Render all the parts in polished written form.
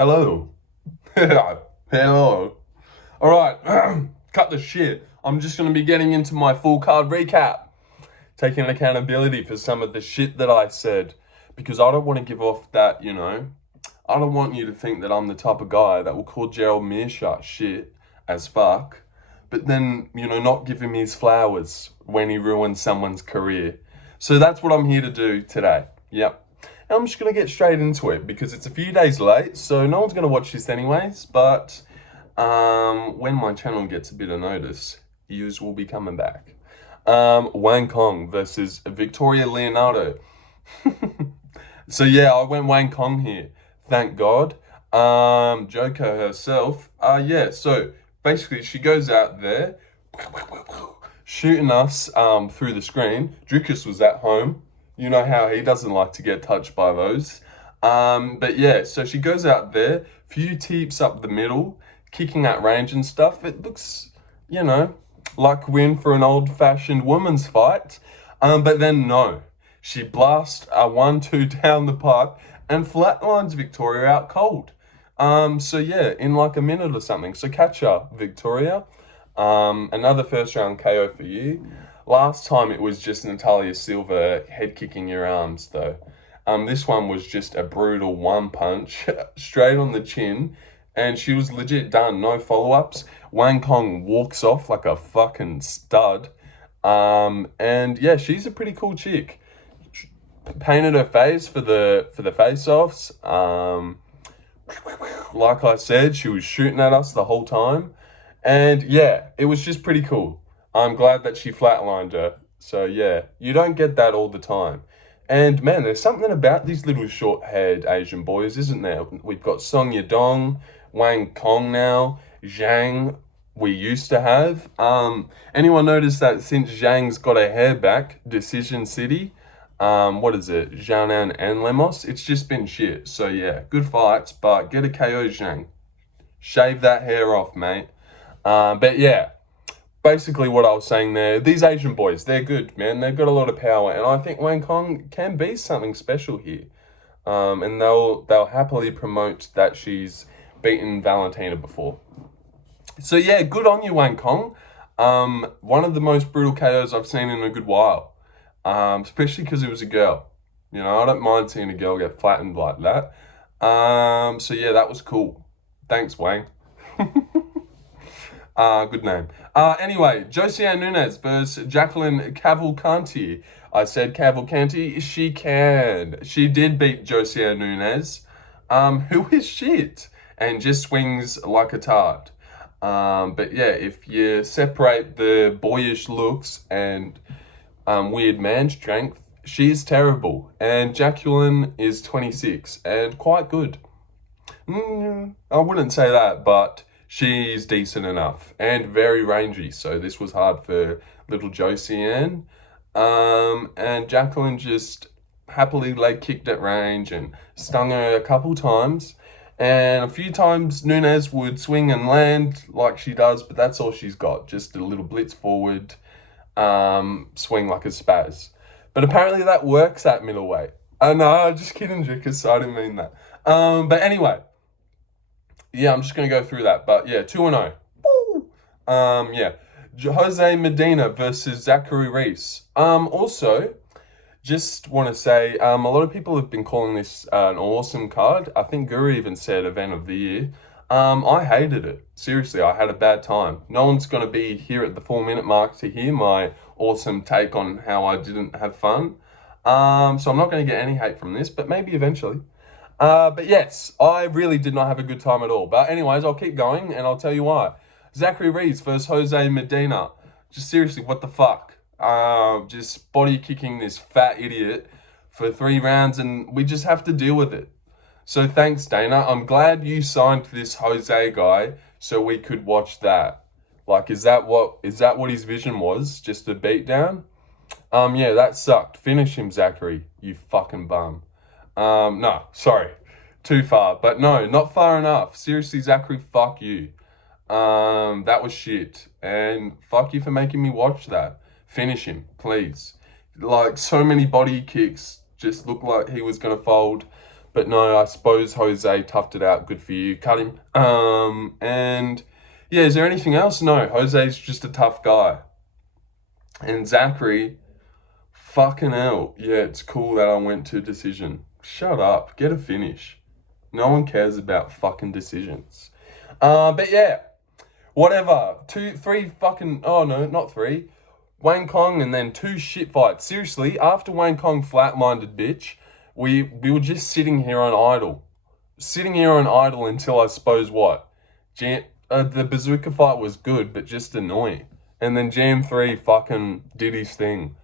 Hello. Hello. Alright, cut the shit. I'm just going to be getting into my full card recap. Taking accountability for some of the shit that I said. Because I don't want to give off that, I don't want you to think that I'm the type of guy that will call Gerald Meerschaert shit as fuck. But then, not give him his flowers when he ruins someone's career. So that's what I'm here to do today. Yep. And I'm just going to get straight into it because it's a few days late, so no one's going to watch this anyways. But when my channel gets a bit of notice, yous will be coming back. Wang Cong versus Victoria Leonardo. So yeah, I went Wang Cong here. Thank God. Joker herself. So basically she goes out there shooting us through the screen. Drukas was at home. You know how he doesn't like to get touched by those. But yeah, so she goes out there, few teeps up the middle, kicking at range and stuff. It looks, like a win for an old-fashioned woman's fight. But then no, she blasts a 1-2 down the pipe and flatlines Victoria out cold. So yeah, in like a minute or something. So catch her, Victoria. Another first round KO for you. Last time it was just Natalia Silva head kicking your arms though. This one was just a brutal one punch straight on the chin and she was legit done. No follow-ups. Wang Cong walks off like a fucking stud. And yeah, she's a pretty cool chick. Painted her face for the face-offs. Like I said, she was shooting at us the whole time. And yeah, it was just pretty cool. I'm glad that she flatlined her. So yeah, you don't get that all the time. And man, there's something about these little short-haired Asian boys, isn't there? We've got Song Yadong, Wang Cong now, Zhang we used to have. Anyone notice that since Zhang's got her hair back, Decision City, what is it, Jianan and Lemos, it's just been shit. So yeah, good fights, but get a KO, Zhang. Shave that hair off, mate. But yeah, basically what I was saying there, these Asian boys, they're good, man. They've got a lot of power, and I think Wang Cong can be something special here. And they'll happily promote that she's beaten Valentina before. So yeah, good on you, Wang Cong. One of the most brutal KOs I've seen in a good while. Especially because it was a girl. I don't mind seeing a girl get flattened like that. So yeah, that was cool. Thanks, Wang. Good name. Anyway, Josianna Nunes versus Jacqueline Cavalcanti. I said Cavalcanti, she can. She did beat Josianna Nunes, who is shit and just swings like a tart. But yeah, if you separate the boyish looks and weird man strength, she's terrible. And Jacqueline is 26 and quite good. I wouldn't say that, but she's decent enough and very rangy. So this was hard for little Josianna. And Jacqueline just happily leg kicked at range and stung her a couple times. And a few times Nunes would swing and land like she does, but that's all she's got. Just a little blitz forward, swing like a spaz. But apparently that works at middleweight. No, just kidding, Drickus. I didn't mean that. But anyway. Yeah, I'm just going to go through that. But yeah, 2-0. Yeah. Jose Medina versus Zachary Reese. Also, just want to say, a lot of people have been calling this an awesome card. I think Guru even said event of the year. I hated it. Seriously, I had a bad time. No one's going to be here at the 4-minute mark to hear my awesome take on how I didn't have fun. So I'm not going to get any hate from this, but maybe eventually. But yes, I really did not have a good time at all. But anyways, I'll keep going and I'll tell you why. Zachary Reese versus Jose Medina. Just seriously, what the fuck? Just body kicking this fat idiot for 3 rounds and we just have to deal with it. So thanks, Dana. I'm glad you signed this Jose guy so we could watch that. Like, is that what his vision was? Just a beatdown? Yeah, that sucked. Finish him, Zachary, you fucking bum. No, sorry, too far, but no, not far enough. Seriously, Zachary, fuck you. That was shit, and fuck you for making me watch that. Finish him, please. Like, so many body kicks just looked like he was gonna fold. But no, I suppose Jose toughed it out. Good for you. Cut him. And yeah, is there anything else? No, Jose's just a tough guy. And Zachary, fucking hell. Yeah, it's cool that I went to decision. Shut up. Get a finish. No one cares about fucking decisions. But yeah, whatever. 2, 3 fucking... Oh, no, not 3. Wang Cong and then 2 shit fights. Seriously, after Wang Cong flat-minded bitch, we were just sitting here on idle. Sitting here on idle until I suppose what? The Buzukja fight was good, but just annoying. And then GM3 fucking did his thing.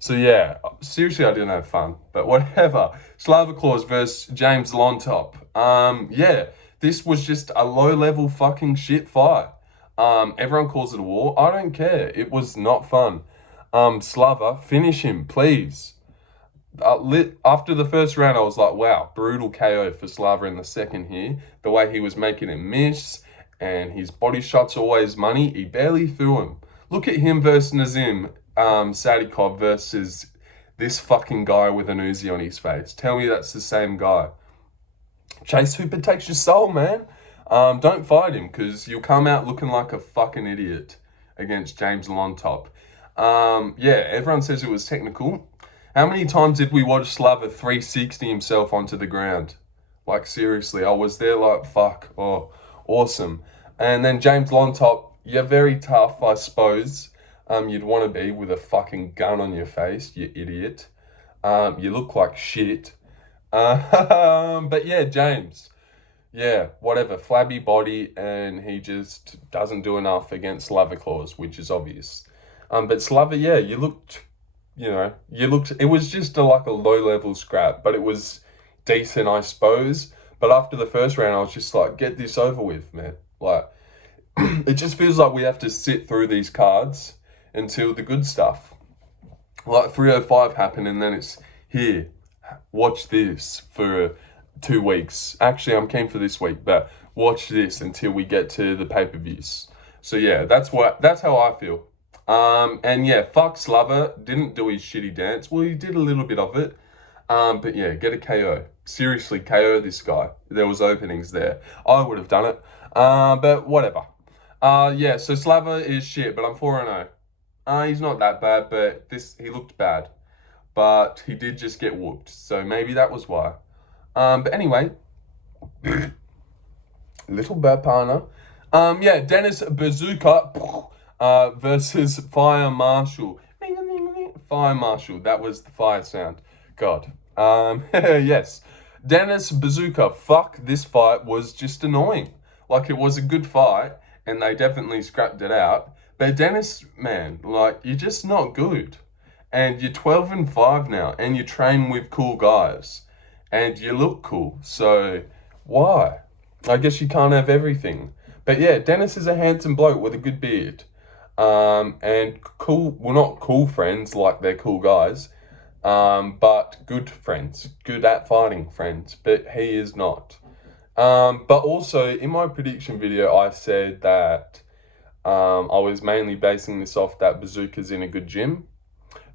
So yeah, seriously, I didn't have fun. But whatever. Slava Claus versus James Llontop. Yeah, this was just a low-level fucking shit fight. Everyone calls it a war. I don't care. It was not fun. Slava, finish him, please. After the first round, I was like, wow, brutal KO for Slava in the second here. The way he was making him miss, and his body shots always money. He barely threw him. Look at him versus Nazim, Sadikov versus this fucking guy with an Uzi on his face. Tell me that's the same guy. Chase Hooper takes your soul, man. Don't fight him, because you'll come out looking like a fucking idiot against James Llontop. Yeah, everyone says it was technical. How many times did we watch Slava 360 himself onto the ground? Like, seriously, I was there like, fuck, oh, awesome. And then James Llontop, you're very tough, I suppose. You'd want to be with a fucking gun on your face, you idiot. You look like shit. But yeah, James. Yeah, whatever, flabby body, and he just doesn't do enough against Slava Claus, which is obvious. But Slava, yeah, you looked, it was just like a low-level scrap, but it was decent, I suppose. But after the first round, I was just like, get this over with, man. Like, it just feels like we have to sit through these cards until the good stuff. Like 305 happened, and then it's, here, watch this for 2 weeks. Actually, I'm keen for this week, but watch this until we get to the pay-per-views. So yeah, that's how I feel. And yeah, fuck Slava, didn't do his shitty dance. Well, he did a little bit of it. But yeah, get a KO. Seriously, KO this guy. There was openings there. I would have done it. But whatever. Yeah, so Slava is shit, but I'm 4-0. He's not that bad, but he looked bad. But he did just get whooped, so maybe that was why. But anyway, little bad partner. Yeah, Dennis Buzukja versus Fire Marshal. Fire Marshal, that was the fire sound. God. Yes. Dennis Buzukja, fuck, this fight was just annoying. Like, it was a good fight, and they definitely scrapped it out. But Dennis, man, like, you're just not good. And you're 12-5 now, and you train with cool guys. And you look cool, so why? I guess you can't have everything. But yeah, Dennis is a handsome bloke with a good beard. And cool, well, not cool friends like they're cool guys, but good friends, good at fighting friends, but he is not. But also, in my prediction video, I said that I was mainly basing this off that Buzukja's in a good gym.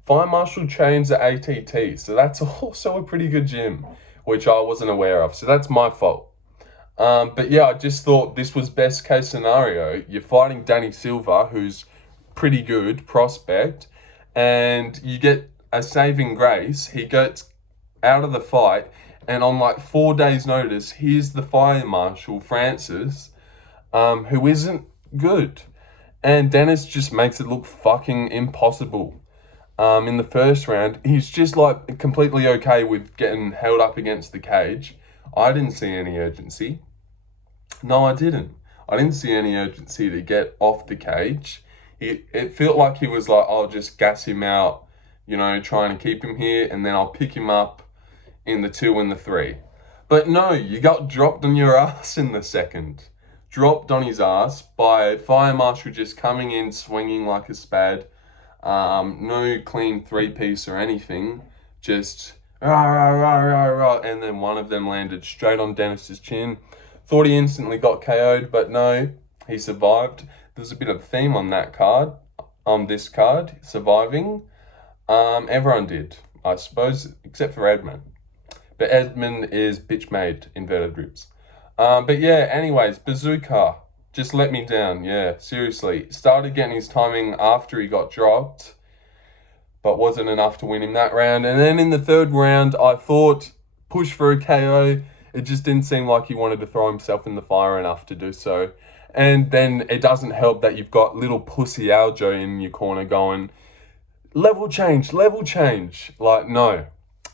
Fire Marshal trains at ATT, so that's also a pretty good gym, which I wasn't aware of, so that's my fault. But yeah, I just thought this was best case scenario. You're fighting Danny Silva, who's pretty good prospect, and you get a saving grace. He gets out of the fight, and on like 4 days' notice, here's the Fire Marshal, Francis, who isn't good. And Dennis just makes it look fucking impossible. In the first round, he's just like completely okay with getting held up against the cage. I didn't see any urgency. No, I didn't. I didn't see any urgency to get off the cage. It felt like he was like, I'll just gas him out, trying to keep him here, and then I'll pick him up in the 2 and the 3. But no, you got dropped on your ass in the second. Dropped on his ass by Fire Marshal just coming in, swinging like a spad. No clean 3-piece or anything. Just rah, rah, rah, rah, rah, and then one of them landed straight on Dennis's chin. Thought he instantly got KO'd, but no, he survived. There's a bit of a theme on that card, on this card, surviving. Everyone did, I suppose, except for Edmen. But Edmen is bitch made, inverted ribs. But yeah, anyways, Buzukja just let me down. Yeah, seriously. Started getting his timing after he got dropped, but wasn't enough to win him that round. And then in the third round, I thought push for a KO. It just didn't seem like he wanted to throw himself in the fire enough to do so. And then it doesn't help that you've got little pussy Aljo in your corner going, level change, level change. Like, no,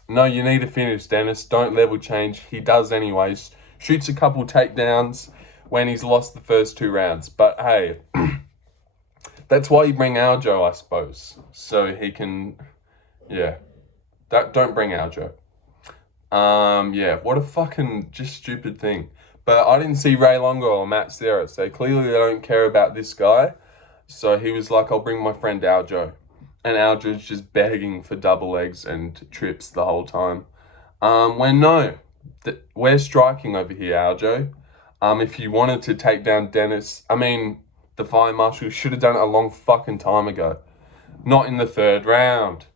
you need to finish, Dennis. Don't level change. He does anyways. Shoots a couple takedowns when he's lost the first 2 rounds. But hey, that's why you bring Aljo, I suppose. So he can, yeah. Don't bring Aljo. Yeah, what a fucking just stupid thing. But I didn't see Ray Longo or Matt Serra, so clearly they don't care about this guy. So he was like, I'll bring my friend Aljo. And Aljo's just begging for double legs and trips the whole time. When no, we're striking over here, Aljo. If you wanted to take down Dennis, the fire marshal should have done it a long fucking time ago. Not in the third round.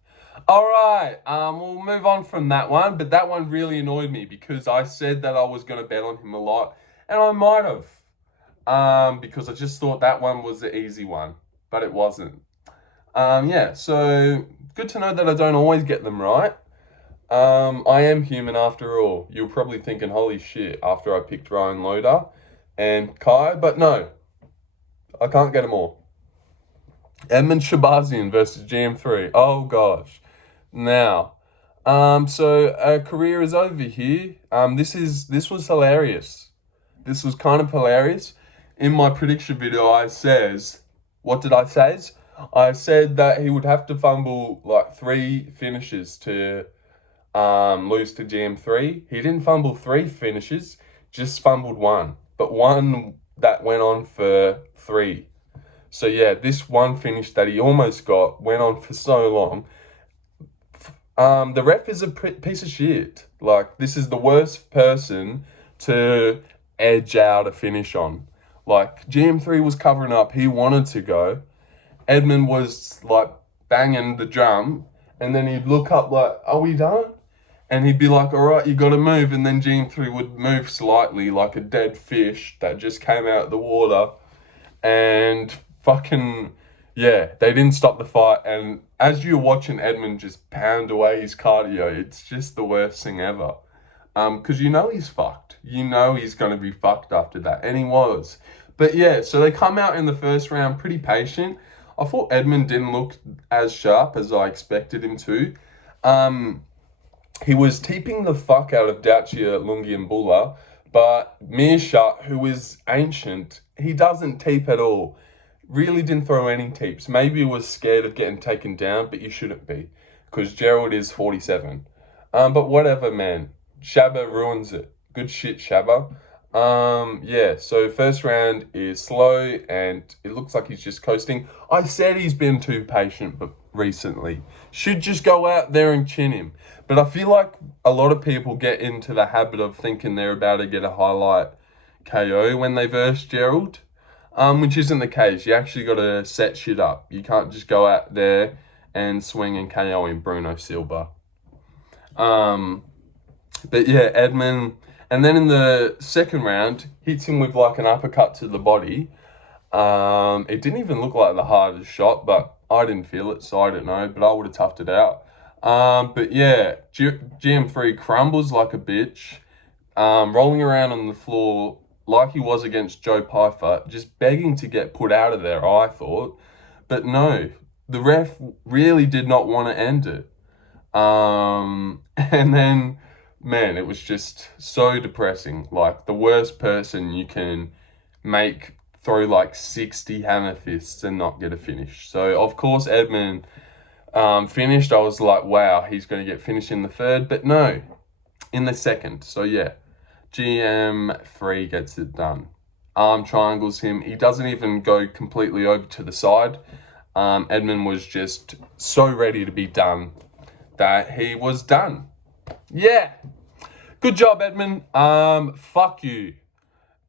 Alright, we'll move on from that one, but that one really annoyed me because I said that I was going to bet on him a lot, and I might have, because I just thought that one was the easy one, but it wasn't. Yeah, so good to know that I don't always get them right. I am human after all. You're probably thinking, holy shit, after I picked Ryan Loder and Caio, but no, I can't get them all. Edmen Shabazyan versus GM3. Oh gosh. Now, so a career is over here. This was hilarious. This was kind of hilarious. In my prediction video, what did I say? I said that he would have to fumble like 3 finishes to lose to GM3. He didn't fumble 3 finishes, just fumbled 1. But one that went on for 3. So yeah, this one finish that he almost got went on for so long. The ref is a piece of shit. Like, this is the worst person to edge out a finish on. Like, GM3 was covering up. He wanted to go. Edmen was, like, banging the drum. And then he'd look up like, are we done? And he'd be like, all right, you got to move. And then GM3 would move slightly like a dead fish that just came out of the water. And fucking, yeah, they didn't stop the fight. And as you're watching Edmen just pound away his cardio, it's just the worst thing ever. Because you know he's fucked. You know he's going to be fucked after that. And he was. But yeah, so they come out in the first round pretty patient. I thought Edmen didn't look as sharp as I expected him to. He was teeping the fuck out of Dacia, Lungi and Bulla. But Meerschaert, who is ancient, he doesn't teep at all. Really didn't throw any teeps. Maybe he was scared of getting taken down, but you shouldn't be. Because Gerald is 47. But whatever, man. Shabba ruins it. Good shit, Shabba. Yeah, so first round is slow, and it looks like he's just coasting. I said he's been too patient but recently. Should just go out there and chin him. But I feel like a lot of people get into the habit of thinking they're about to get a highlight KO when they verse Gerald. Which isn't the case. You actually got to set shit up. You can't just go out there and swing and KO in Bruno Silva. But yeah, Edmen. And then in the second round, hits him with like an uppercut to the body. It didn't even look like the hardest shot, but I didn't feel it, so I don't know. But I would have toughed it out. But yeah, GM3 crumbles like a bitch. Rolling around on the floor like he was against Joe Pyfer, just begging to get put out of there, I thought. But no, the ref really did not want to end it. And then, man, it was just so depressing. Like, the worst person you can make throw like 60 hammer fists and not get a finish. So, of course, Edmen finished. I was like, wow, he's going to get finished in the third. But no, in the second. So, yeah. GM3 gets it done. Arm triangles him. He doesn't even go completely over to the side. Edmen was just so ready to be done that he was done. Yeah. Good job, Edmen. Fuck you.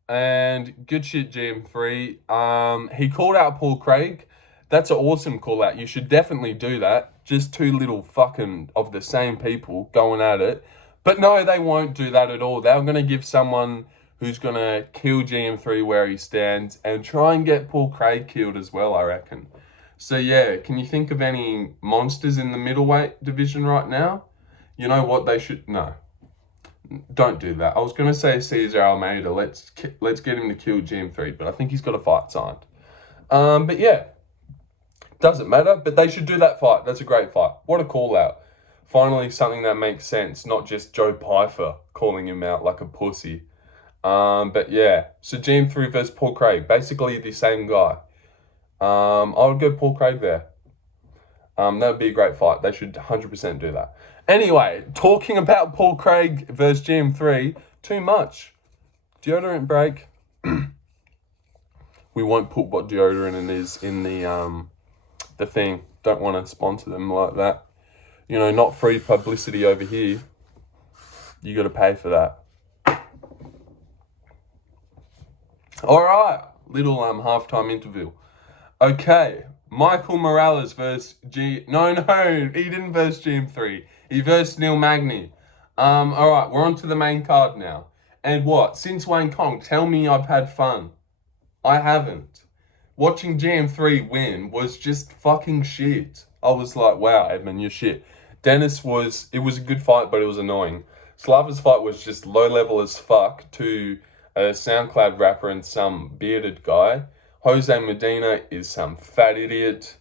And good shit, GM3. He called out Paul Craig. That's an awesome call out. You should definitely do that. Just 2 little fucking of the same people going at it. But no, they won't do that at all. They're going to give someone who's going to kill GM3 where he stands and try and get Paul Craig killed as well, I reckon. So yeah, can you think of any monsters in the middleweight division right now? You know what they should... No. Don't do that. I was going to say Cesar Almeida. Let's get him to kill GM3, but I think he's got a fight signed. But yeah, doesn't matter. But they should do that fight. That's a great fight. What a call out. Finally, something that makes sense, not just Joe Pyfer calling him out like a pussy. But yeah, so GM3 versus Paul Craig, basically the same guy. I would go Paul Craig there. That would be a great fight. They should 100% do that. Anyway, talking about Paul Craig versus GM3, too much. Deodorant break. We won't put what deodorant it is in the thing. Don't want to sponsor them like that. You know, not free publicity over here. You got to pay for that. All right, little halftime interview. Okay, Michael Morales versus No, he didn't versus GM3. He versus Neil Magny. All right, we're on to the main card now. And what? Since Wang, tell me I've had fun. I haven't. Watching GM3 win was just fucking shit. I was like, wow, Edmen, you're shit. It was a good fight, but it was annoying. Slava's fight was just low level as fuck to a SoundCloud rapper and some bearded guy. Jose Medina is some fat idiot.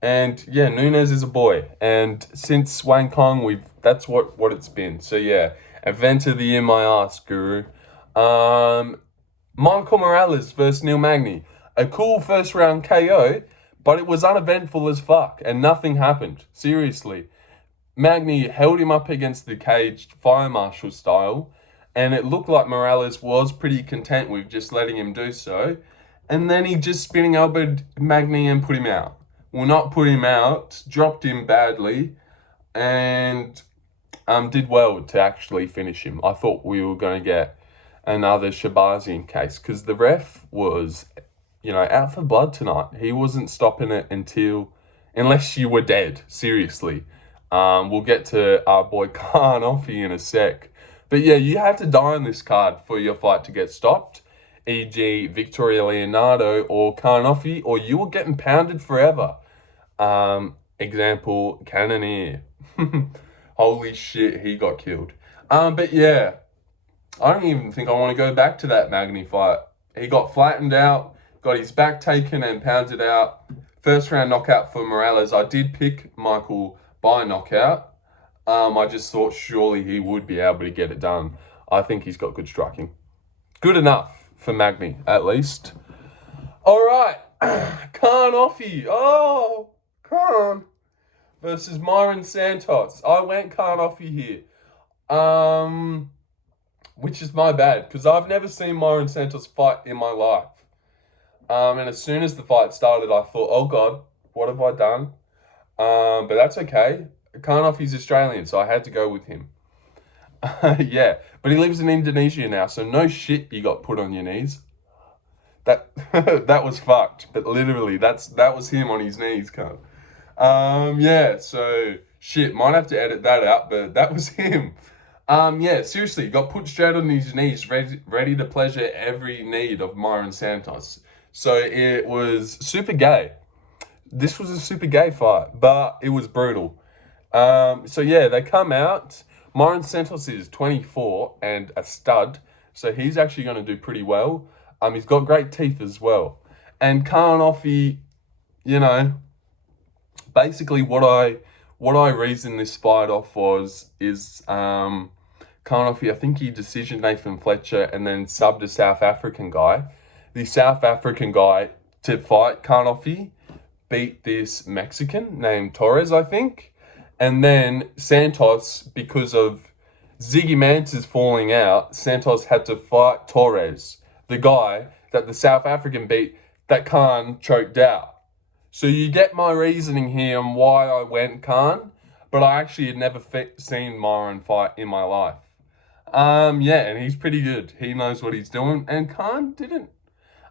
And yeah, Nunes is a boy. And since Wang, that's what it's been. So yeah, event of the year, my ass, guru. Michael Morales versus Neil Magny. A cool first round KO, but it was uneventful as fuck. And nothing happened. Seriously. Magny held him up against the cage, fire marshal style. And it looked like Morales was pretty content with just letting him do so. And then he just spinning elbowed Magny and put him out. Well, not put him out, dropped him badly, and did well to actually finish him. I thought we were going to get another Shabazyan case, because the ref was, out for blood tonight. He wasn't stopping it unless you were dead, seriously. We'll get to our boy Kaan in a sec. But yeah, you had to die on this card for your fight to get stopped. E.g. Victoria Leonardo or Kaan, or you were getting pounded forever. Example, Cannonier. Holy shit, he got killed. But yeah, I don't even think I want to go back to that Magny fight. He got flattened out, got his back taken and pounded out. First round knockout for Morales. I did pick Michael by knockout. I just thought surely he would be able to get it done. I think he's got good striking. Good enough for Magny, at least. All right, Kaan. Oh, Kaan versus Marion Santos. I went Kaan here. Which is my bad, because I've never seen Marion Santos fight in my life. And as soon as the fight started, I thought, oh God, what have I done? But that's okay. Kaan is Australian, so I had to go with him. Yeah, but he lives in Indonesia now, so no shit you got put on your knees. That that was fucked, but literally that was him on his knees, cunt. Yeah, so shit, might have to edit that out, but that was him. Yeah, seriously, got put straight on his knees, ready to pleasure every need of Marion Santos. So it was super gay. This was a super gay fight, but it was brutal. So yeah, they come out. Marion Santos is 24 and a stud, so he's actually going to do pretty well. He's got great teeth as well. And Kaan, basically what I reasoned this fight off is Kaan, I think he decisioned Nathan Fletcher and then subbed a South African guy. The South African guy to fight Kaan beat this Mexican named Torres, I think. And then Santos, because of Ziggy Mantis falling out, Santos had to fight Torres, the guy that the South African beat that Kaan choked out. So you get my reasoning here on why I went Kaan, but I actually had never seen Marion fight in my life. Yeah, and he's pretty good. He knows what he's doing, and Kaan didn't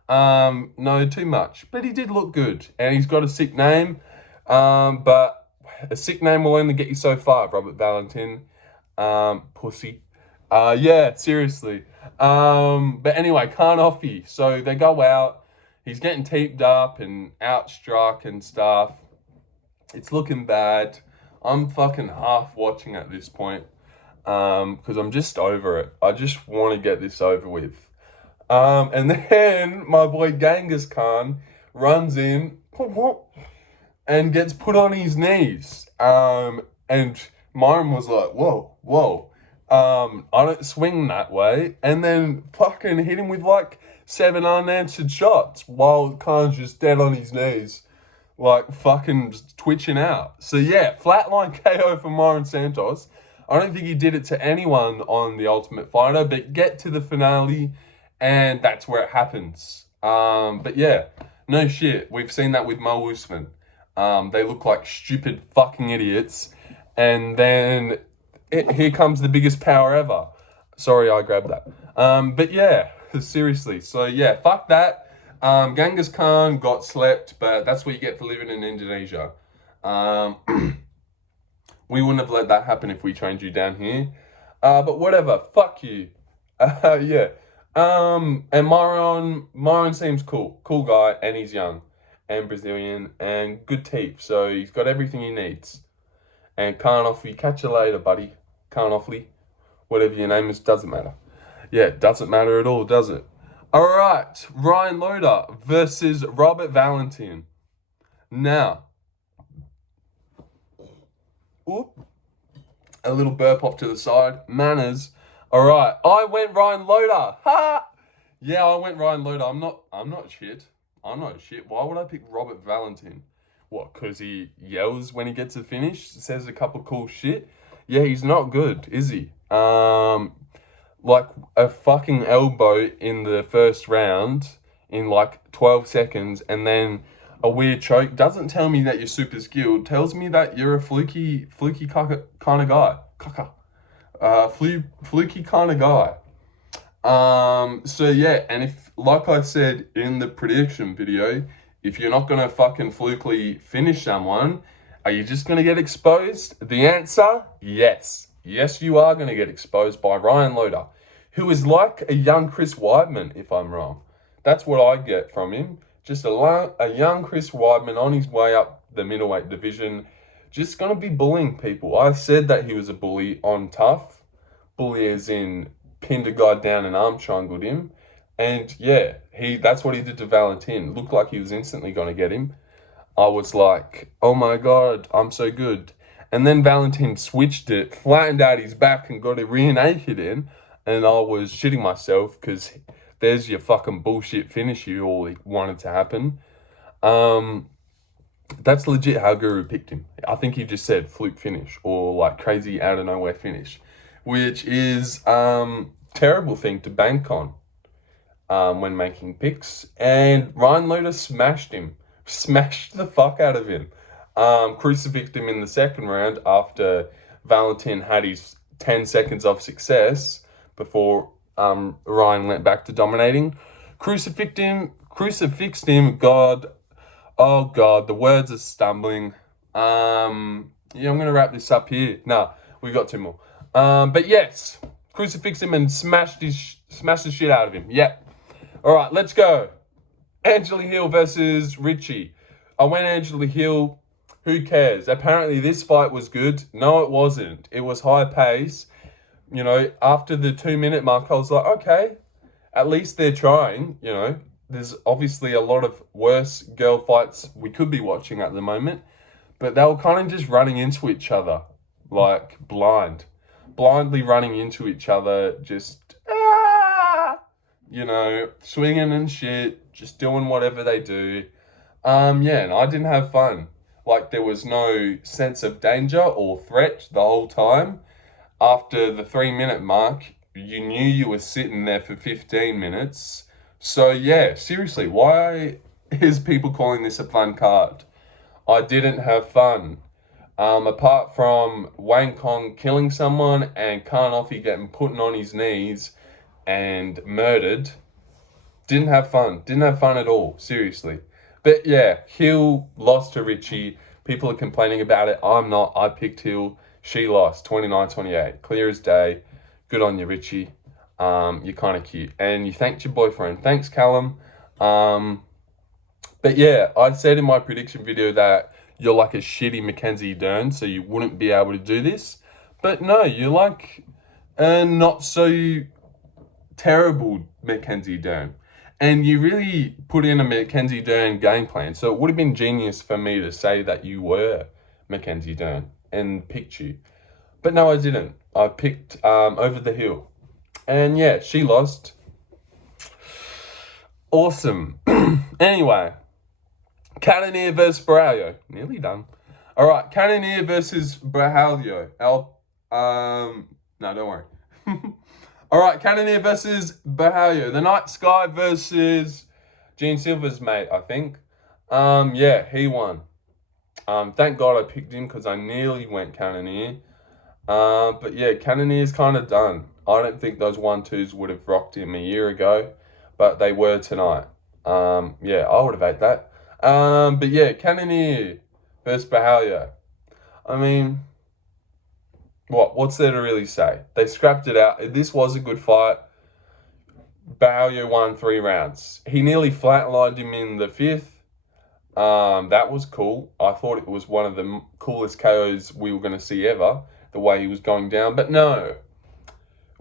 know too much, but he did look good, and he's got a sick name, but a sick name will only get you so far, Robert Valentin. Pussy. Yeah, seriously. But anyway, Kaan Ofli. So they go out. He's getting teeped up and outstruck and stuff. It's looking bad. I'm fucking half watching at this point. Because I'm just over it. I just want to get this over with. And then my boy Genghis Khan runs in and gets put on his knees. And Marion was like, whoa. I don't swing that way. And then fucking hit him with like 7 unanswered shots while Khan's just dead on his knees. Like fucking just twitching out. So yeah, flatline KO for Marion Santos. I don't think he did it to anyone on The Ultimate Fighter, but get to the finale and that's where it happens. But yeah, no shit. We've seen that with Mo Usman. They look like stupid fucking idiots. And then here comes the biggest power ever. Sorry, I grabbed that. But yeah, seriously. So yeah, fuck that. Genghis Khan got slept, but that's what you get for living in Indonesia. We wouldn't have let that happen if we trained you down here. But whatever, fuck you. Yeah. And Marion seems cool. Cool guy, and he's young and Brazilian and good teeth. So he's got everything he needs. And Kaan Ofli, catch you later, buddy. Kaan Ofli, whatever your name is, doesn't matter. Yeah, it doesn't matter at all, does it? All right, Ryan Loder versus Robert Valentin. Now, a little burp off to the side. Manners. All right, I went Ryan Loder. Ha! Yeah, I went Ryan Loder. I'm not shit. I'm not shit. Why would I pick Robert Valentin? What, because he yells when he gets a finish, says a couple cool shit? Yeah, he's not good, is he? Like a fucking elbow in the first round in like 12 seconds and then a weird choke doesn't tell me that you're super skilled. Tells me that you're a fluky kind of guy. Fluky kind of guy. So yeah, and if, like I said in the prediction video, if you're not gonna fucking flukily finish someone, are you just gonna get exposed? The answer, yes. Yes, you are gonna get exposed by Ryan Loder, who is like a young Chris Weidman, if I'm wrong. That's what I get from him. Just a young Chris Weidman on his way up the middleweight division, just gonna be bullying people. I said that he was a bully on Tough. Bully as in pinned a guy down and arm triangled him. And yeah, that's what he did to Valentin. Looked like he was instantly gonna get him. I was like, oh my God, I'm so good. And then Valentin switched it, flattened out his back and got a rear naked in. And I was shitting myself because there's your fucking bullshit finish you all wanted to happen. That's legit how Guru picked him. I think he just said fluke finish or like crazy out of nowhere finish, which is terrible thing to bank on when making picks. And Ryan Loder smashed the fuck out of him. Crucifixed him in the second round after Valentin had his 10 seconds of success before Ryan went back to dominating. Crucifixed him, God. Oh God, the words are stumbling. Yeah, I'm gonna wrap this up here. Nah, we got 2 more. But yes, crucifixed him and smashed the shit out of him. Yep. All right, let's go. Angela Hill versus Ricci. I went Angela Hill. Who cares? Apparently this fight was good. No, it wasn't. It was high pace. You know, after the 2-minute mark, I was like, okay, at least they're trying. You know, there's obviously a lot of worse girl fights we could be watching at the moment, but they were kind of just running into each other, like blindly running into each other, just, you know, swinging and shit, just doing whatever they do. Yeah, and I didn't have fun. Like, there was no sense of danger or threat the whole time. After the 3-minute mark, you knew you were sitting there for 15 minutes. So yeah, seriously, why is people calling this a fun card? I didn't have fun. Apart from Wang Cong killing someone and Kaan Ofli getting put on his knees and murdered, didn't have fun. Didn't have fun at all, seriously. But yeah, Hill lost to Ricci. People are complaining about it. I'm not. I picked Hill. She lost 29-28. Clear as day. Good on you, Ricci. You're kind of cute. And you thanked your boyfriend. Thanks, Callum. But yeah, I said in my prediction video that you're like a shitty Mackenzie Dern, so you wouldn't be able to do this. But no, you're like a not so terrible Mackenzie Dern. And you really put in a Mackenzie Dern game plan. So it would have been genius for me to say that you were Mackenzie Dern and picked you. But no, I didn't. I picked Over the Hill. And yeah, she lost. Awesome. Anyway, Cannonier versus Barrolho. Nearly done. All right, Cannonier versus Barrolho. No, don't worry. All right, Cannonier versus Barrolho. The Night Sky versus Gene Silver's mate, I think. Yeah, he won. Thank God I picked him because I nearly went Cannonier. But yeah, Cannonier's kind of done. I don't think those 1-2s would have rocked him a year ago, but they were tonight. Yeah, I would have ate that. But yeah, Cannonier versus Barrolho. I mean, what's there to really say? They scrapped it out. This was a good fight. Barrolho won 3 rounds. He nearly flatlined him in the 5th. That was cool. I thought it was one of the coolest KOs we were going to see ever, the way he was going down. But no,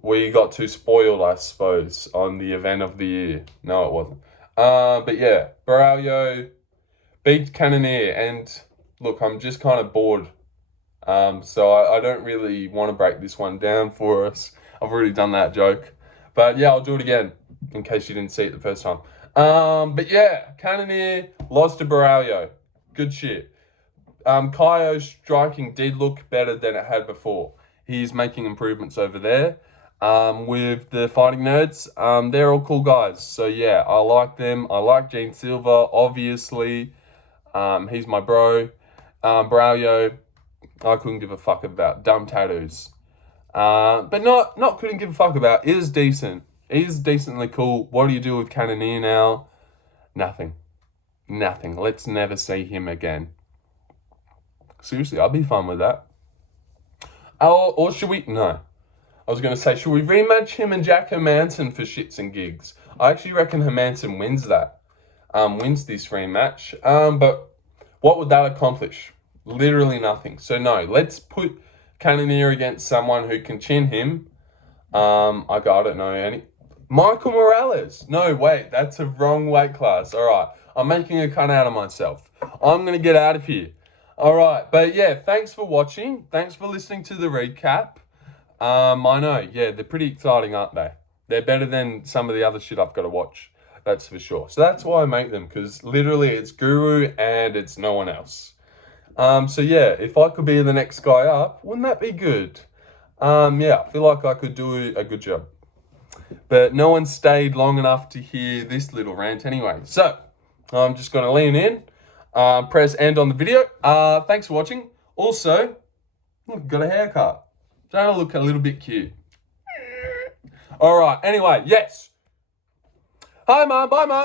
we got too spoiled, I suppose, on the event of the year. No, it wasn't. But yeah, Barrolho beat Cannonier. And look, I'm just kind of bored. So I don't really want to break this one down for us. I've already done that joke. But yeah, I'll do it again in case you didn't see it the first time. But yeah, Cannonier lost to Barrolho. Good shit. Caio's striking did look better than it had before. He's making improvements over there. With the fighting nerds, they're all cool guys. So yeah, I like them. I like Gene Silver, obviously. He's my bro. Barrolho, I couldn't give a fuck about. Dumb tattoos. But not couldn't give a fuck about. Is decent. He's decently cool. What do you do with Cannonier now? Nothing. Let's never see him again. Seriously, I'd be fine with that. Or should we? No. I was going to say, should we rematch him and Jack Hermanson for shits and gigs? I actually reckon Hermanson wins that. Wins this rematch. But what would that accomplish? Literally nothing. So no, let's put Cannonier against someone who can chin him. I don't know any. Michael Morales. No, wait, that's a wrong weight class. All right, I'm making a cunt out of myself. I'm going to get out of here. All right, but yeah, thanks for watching. Thanks for listening to the recap. I know, yeah, they're pretty exciting, aren't they? They're better than some of the other shit I've got to watch. That's for sure. So that's why I make them, because literally it's Guru and it's no one else. So yeah, if I could be the next guy up, wouldn't that be good? Yeah, I feel like I could do a good job. But no one stayed long enough to hear this little rant anyway. So, I'm just going to lean in, press end on the video. Thanks for watching. Also, look, got a haircut. Don't I look a little bit cute? All right, anyway, yes. Hi, Mum. Bye, Mum.